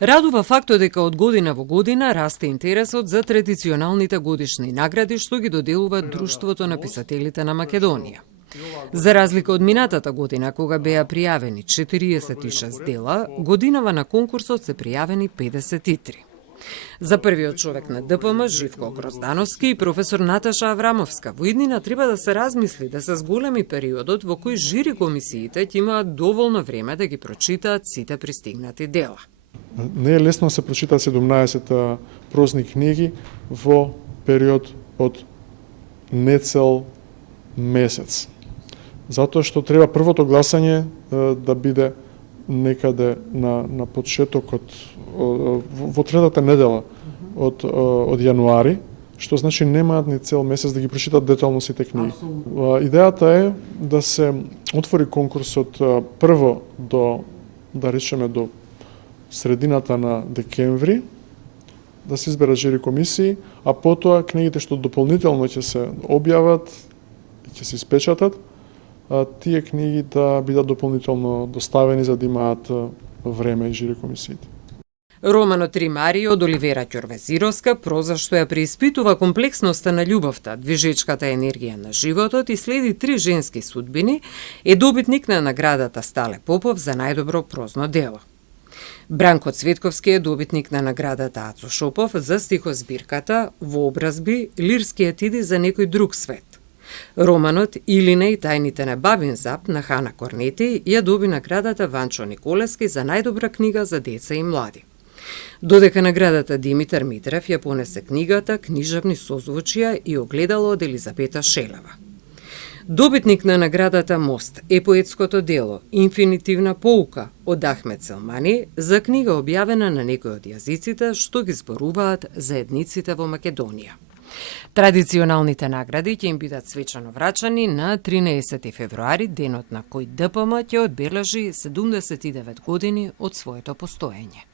Радува фактот дека од година во година расте интересот за традиционалните годишни награди што ги доделува Друштвото на писателите на Македонија. За разлика од минатата година, кога беа пријавени 46 дела, годинава на конкурсот се пријавени 53. За првиот човек на ДПМ, Живко Гроздановски и професор Наташа Аврамовска, во иднина треба да се размисли да се зголеми периодот во кој жири комисиите ќе имаат доволно време да ги прочитаат сите пристигнати дела. Не е лесно да се прочитаат 17 прозни книги во период од нецел месец. Затоа што треба првото гласање да биде некаде на почетокот во третата недела од јануари, што значи немаат ни цел месец да ги прочитат детално сите книги. Идејата е да се отвори конкурсот прво до, да речеме, до средината на декември, да се изберат жири комисии, а потоа книгите што дополнително ќе се објават и ќе се испечатат, тие книги да бидат дополнително доставени за да имаат време и жири комисиите. Романот Три Марии од Оливера Ќорвезировска, проза што ја преиспитува комплексноста на љубовта, движечката енергија на животот и следи три женски судбини, е добитник на наградата Стале Попов за најдобро прозно дело. Бранко Цветковски е добитник на наградата Ацо Шопов за стихозбирката Вообразби, лирскиот иди за некој друг свет. Романот Илина и тајните на Бабин Зап на Хана Корнети ја доби наградата Ванчо Николевски за најдобра книга за деца и млади. Додека наградата Димитар Митрев ја понесе книгата Книжевни созвучија и огледало од Елизабета Шелева. Добитник на наградата Мост е поетското дело Инфинитивна поука од Ахмед Селмани за книга објавена на некој од јазиците што ги зборуваат за етниците во Македонија. Традиционалните награди ќе им бидат свечано врачани на 13 февруари, денот на кој ДПМ ќе одбележи 79 години од своето постоење.